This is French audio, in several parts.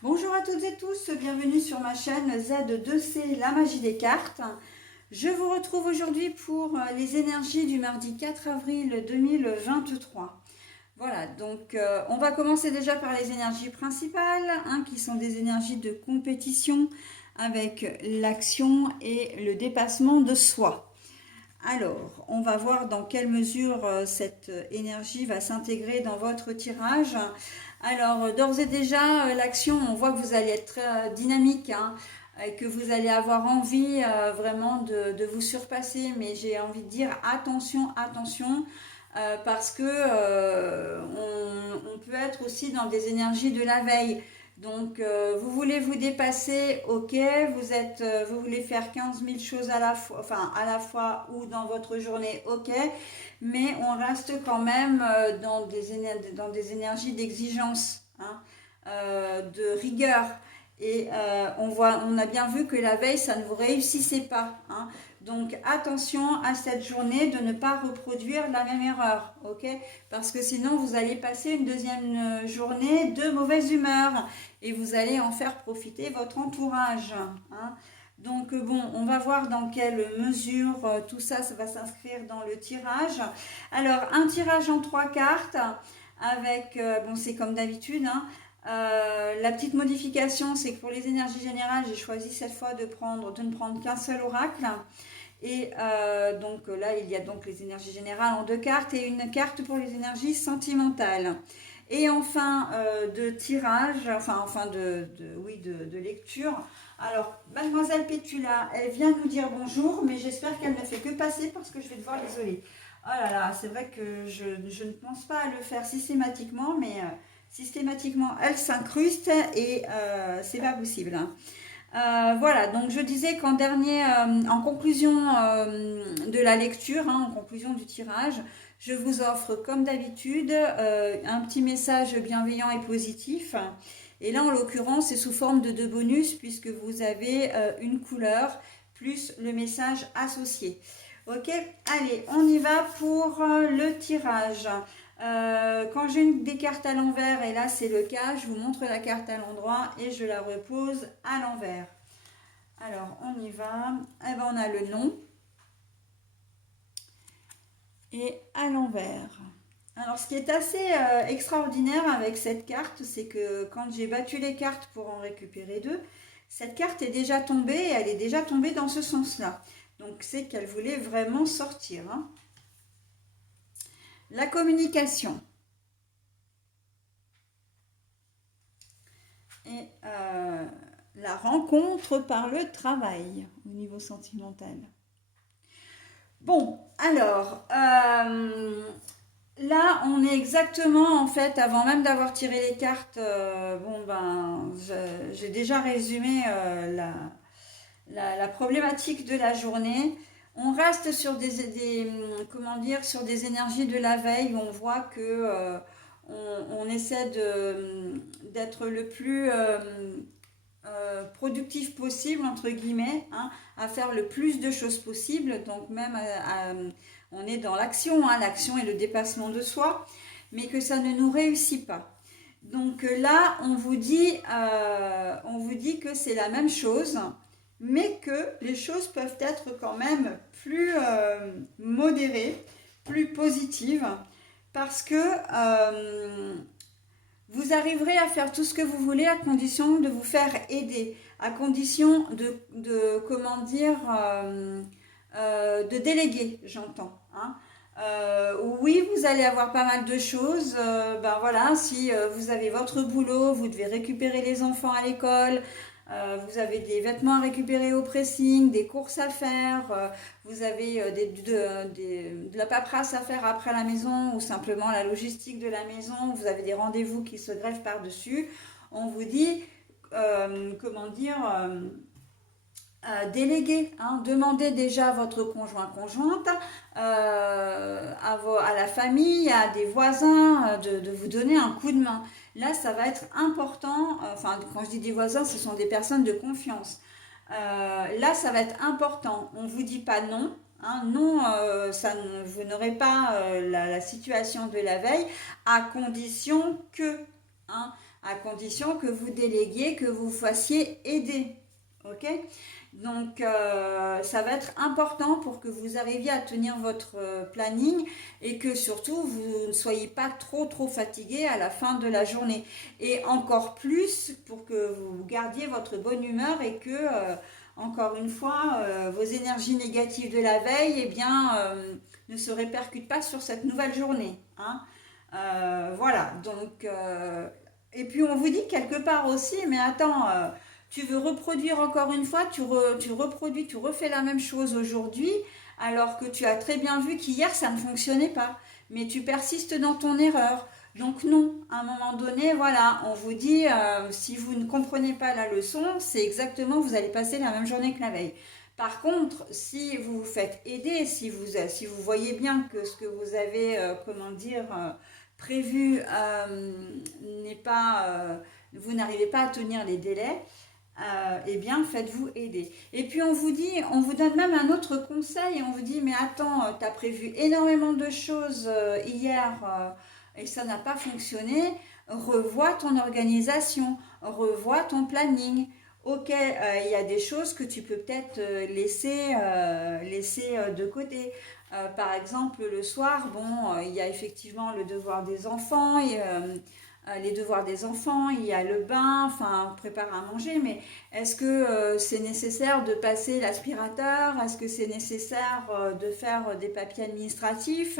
Bonjour à toutes et tous, bienvenue sur ma chaîne Z2C, la magie des cartes. Je vous retrouve aujourd'hui pour les énergies du mardi 4 avril 2023. Voilà, donc on va commencer déjà par les énergies principales, qui sont des énergies de compétition avec l'action et le dépassement de soi. Alors, on va voir dans quelle mesure cette énergie va s'intégrer dans votre tirage. Alors, d'ores et déjà, l'action, on voit que vous allez être très dynamique, et que vous allez avoir envie vraiment de vous surpasser. Mais j'ai envie de dire attention, attention, parce que on peut être aussi dans des énergies de la veille. Donc, vous voulez vous dépasser, ok, vous voulez faire 15 000 choses à la fois ou dans votre journée, ok, mais on reste quand même dans des énergies d'exigence, de rigueur. Et on a bien vu que la veille, ça ne vous réussissait pas. Donc attention à cette journée de ne pas reproduire la même erreur, ok? Parce que sinon vous allez passer une deuxième journée de mauvaise humeur et vous allez en faire profiter votre entourage. Donc bon, on va voir dans quelle mesure tout ça, ça va s'inscrire dans le tirage. Alors un tirage en 3 cartes avec, bon c'est comme d'habitude, la petite modification, c'est que pour les énergies générales, j'ai choisi cette fois de ne prendre qu'un seul oracle. Et donc là, il y a donc les énergies générales en 2 cartes et une carte pour les énergies sentimentales. Et enfin, de tirage, enfin de lecture. Alors, Mademoiselle Pétula, elle vient de nous dire bonjour, mais j'espère qu'elle ne fait que passer parce que je vais devoir l'isoler. Oh là là, c'est vrai que je ne pense pas à le faire systématiquement, mais systématiquement, elle s'incruste et c'est pas possible. Voilà, donc je disais en conclusion de la lecture, en conclusion du tirage, je vous offre comme d'habitude un petit message bienveillant et positif. Et là, en l'occurrence, c'est sous forme de 2 bonus puisque vous avez une couleur plus le message associé. Ok, allez, on y va pour le tirage. Quand j'ai des cartes à l'envers, et là c'est le cas, je vous montre la carte à l'endroit et je la repose à l'envers. Alors on y va. Eh ben, on a le nom et à l'envers. Alors ce qui est assez extraordinaire avec cette carte, c'est que quand j'ai battu les cartes pour en récupérer 2, cette carte est déjà tombée et elle est déjà tombée dans ce sens-là. Donc c'est qu'elle voulait vraiment sortir. La communication. Et la rencontre par le travail au niveau sentimental. Bon, alors, là, on est exactement, en fait, avant même d'avoir tiré les cartes, j'ai déjà résumé la problématique de la journée. On reste sur comment dire, sur des énergies de la veille où on voit que on essaie d'être le plus productif possible, entre guillemets, à faire le plus de choses possible. Donc même on est dans l'action, l'action et le dépassement de soi, mais que ça ne nous réussit pas. Donc là, on vous dit que c'est la même chose, mais que les choses peuvent être quand même plus modérées, plus positives, parce que vous arriverez à faire tout ce que vous voulez à condition de vous faire aider, à condition comment dire, de déléguer, j'entends. Oui, vous allez avoir pas mal de choses. Voilà, si vous avez votre boulot, vous devez récupérer les enfants à l'école, vous avez des vêtements à récupérer au pressing, des courses à faire, vous avez de la paperasse à faire après la maison ou simplement la logistique de la maison, vous avez des rendez-vous qui se greffent par-dessus. On vous dit, comment dire, déléguer, demandez déjà à votre conjointe, à la famille, à des voisins de vous donner un coup de main. Là, ça va être important, quand je dis des voisins, ce sont des personnes de confiance. Là, ça va être important. On ne vous dit pas non. Non, vous n'aurez pas la situation de la veille, à condition que. à condition que vous déléguiez, que vous fassiez aider. Ok? Donc, ça va être important pour que vous arriviez à tenir votre planning et que surtout vous ne soyez pas trop fatigué à la fin de la journée. Et encore plus pour que vous gardiez votre bonne humeur et que, encore une fois, vos énergies négatives de la veille, eh bien, ne se répercutent pas sur cette nouvelle journée. Hein. Voilà, donc, et puis on vous dit quelque part aussi, mais attends, tu veux reproduire encore une fois, tu reproduis, tu refais la même chose aujourd'hui, alors que tu as très bien vu qu'hier ça ne fonctionnait pas, mais tu persistes dans ton erreur. Donc non, à un moment donné, voilà, on vous dit, si vous ne comprenez pas la leçon, c'est exactement, vous allez passer la même journée que la veille. Par contre, si vous vous faites aider, si vous voyez bien que ce que vous avez, comment dire, prévu n'est pas, vous n'arrivez pas à tenir les délais, eh bien faites-vous aider. Et puis on vous dit, on vous donne même un autre conseil, on vous dit mais attends, tu as prévu énormément de choses hier et ça n'a pas fonctionné, revois ton organisation, revois ton planning. Ok, il y a des choses que tu peux peut-être laisser de côté. Par exemple, le soir, bon, il y a effectivement le devoir des enfants, et, les devoirs des enfants, il y a le bain, enfin, on prépare à manger, mais est-ce que c'est nécessaire de passer l'aspirateur? Est-ce que c'est nécessaire de faire des papiers administratifs?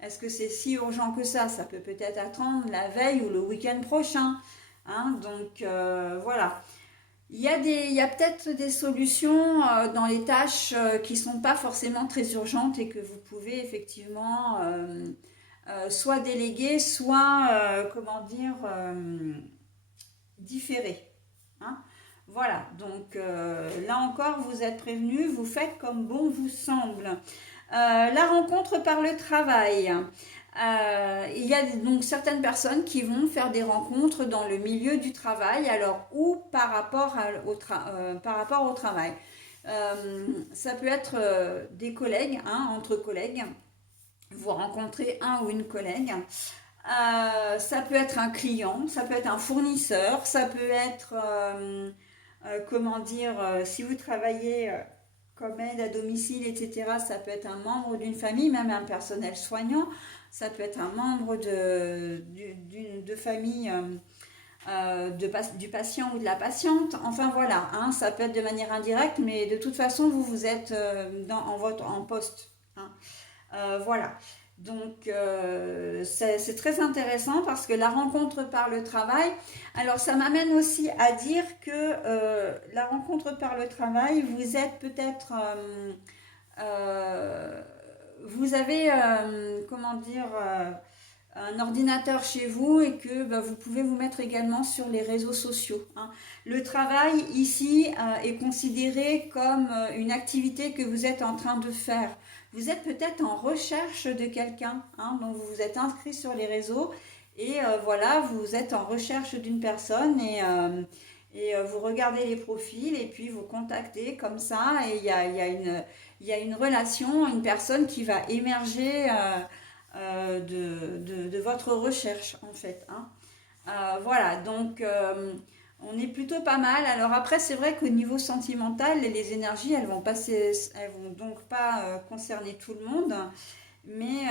Est-ce que c'est si urgent que ça? Ça peut peut-être attendre la veille ou le week-end prochain. Hein, donc voilà. Il y a peut-être des solutions dans les tâches qui ne sont pas forcément très urgentes et que vous pouvez effectivement soit déléguer, soit, comment dire, différer. Hein. Voilà, donc là encore, vous êtes prévenus, vous faites comme bon vous semble. La rencontre par le travail. Il y a donc certaines personnes qui vont faire des rencontres dans le milieu du travail, alors ou par rapport, par rapport au travail. Ça peut être des collègues, hein, entre collègues, vous rencontrez un ou une collègue. Ça peut être un client, ça peut être un fournisseur, ça peut être, comment dire, si vous travaillez comme aide à domicile, etc., ça peut être un membre d'une famille, même un personnel soignant, ça peut être un membre de famille du patient ou de la patiente, enfin voilà, hein, ça peut être de manière indirecte, mais de toute façon, vous êtes en poste. Hein. Voilà. Donc, c'est très intéressant parce que la rencontre par le travail, alors ça m'amène aussi à dire que la rencontre par le travail, vous êtes peut-être, euh, vous avez, comment dire, un ordinateur chez vous et que bah, vous pouvez vous mettre également sur les réseaux sociaux. Hein. Le travail ici est considéré comme une activité que vous êtes en train de faire. Vous êtes peut-être en recherche de quelqu'un, hein, donc vous vous êtes inscrit sur les réseaux et voilà, vous êtes en recherche d'une personne et vous regardez les profils et puis vous contactez comme ça et il y a une relation, une personne qui va émerger de votre recherche en fait. Hein. Voilà, donc on est plutôt pas mal. Alors après, c'est vrai qu'au niveau sentimental, les énergies, elles vont donc pas concerner tout le monde. Mais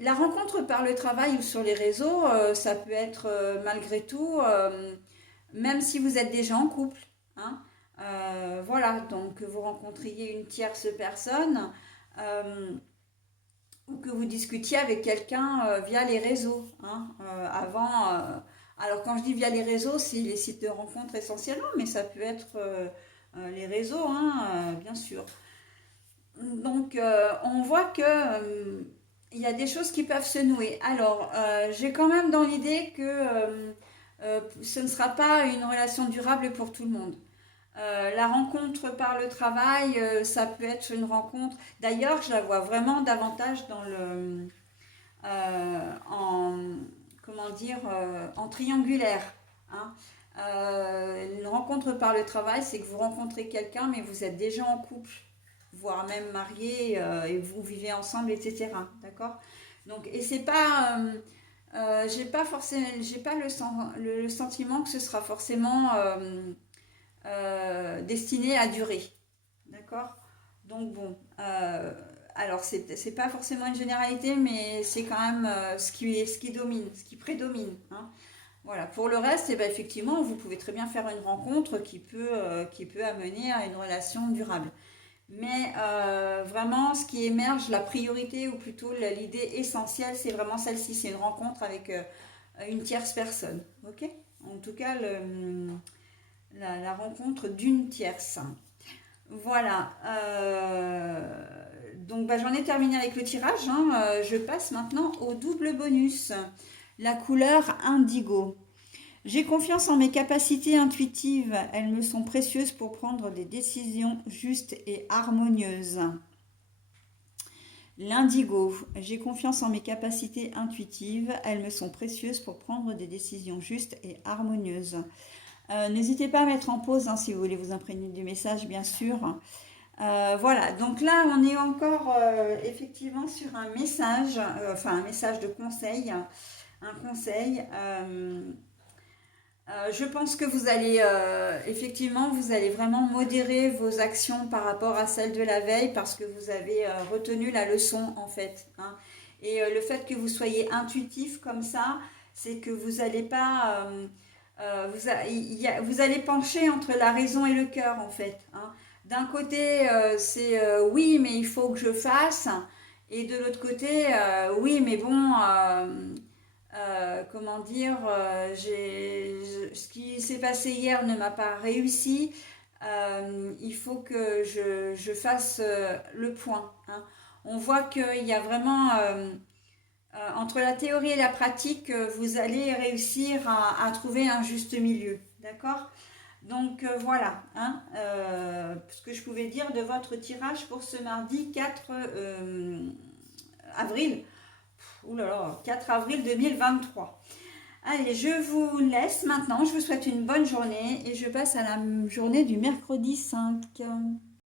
la rencontre par le travail ou sur les réseaux, ça peut être malgré tout, même si vous êtes déjà en couple. Hein. Voilà, donc vous rencontriez une tierce personne. Ou que vous discutiez avec quelqu'un via les réseaux. Hein, avant, alors quand je dis via les réseaux, c'est les sites de rencontres essentiellement, mais ça peut être les réseaux, hein, bien sûr. Donc on voit que il y a des choses qui peuvent se nouer. Alors j'ai quand même dans l'idée que ce ne sera pas une relation durable pour tout le monde. La rencontre par le travail, ça peut être une rencontre. D'ailleurs, je la vois vraiment davantage en, comment dire, en triangulaire. Hein. Une rencontre par le travail, c'est que vous rencontrez quelqu'un, mais vous êtes déjà en couple, voire même marié, et vous vivez ensemble, etc. D'accord? Donc, et c'est pas, j'ai pas le sentiment que ce sera forcément destiné à durer. D'accord? Donc bon, alors c'est pas forcément une généralité, mais c'est quand même ce qui domine, ce qui prédomine, hein. Voilà. Pour le reste, eh ben, effectivement, vous pouvez très bien faire une rencontre qui peut amener à une relation durable. Mais vraiment, ce qui émerge, la priorité, ou plutôt l'idée essentielle, c'est vraiment celle-ci, c'est une rencontre avec une tierce personne. Ok? En tout cas, la rencontre d'une tierce. Voilà. Donc, bah, j'en ai terminé avec le tirage, hein. Je passe maintenant au double bonus. La couleur indigo. J'ai confiance en mes capacités intuitives. Elles me sont précieuses pour prendre des décisions justes et harmonieuses. L'indigo. J'ai confiance en mes capacités intuitives. Elles me sont précieuses pour prendre des décisions justes et harmonieuses. N'hésitez pas à mettre en pause, hein, si vous voulez vous imprégner du message, bien sûr. Voilà, donc là, on est encore effectivement sur un message, enfin un message de conseil, un conseil. Je pense que vous allez effectivement, vous allez vraiment modérer vos actions par rapport à celles de la veille parce que vous avez retenu la leçon en fait, hein. Et le fait que vous soyez intuitif comme ça, c'est que vous n'allez pas, vous allez pencher entre la raison et le cœur en fait, hein. D'un côté, c'est oui, mais il faut que je fasse, et de l'autre côté, oui, mais bon. Comment dire, ce qui s'est passé hier ne m'a pas réussi. Il faut que je fasse le point, hein. On voit qu'il y a vraiment, entre la théorie et la pratique, vous allez réussir à trouver un juste milieu. D'accord? Donc voilà, hein, ce que je pouvais dire de votre tirage pour ce mardi 4 avril. Ouh là là, 4 avril 2023. Allez, je vous laisse maintenant. Je vous souhaite une bonne journée et je passe à la journée du mercredi 5.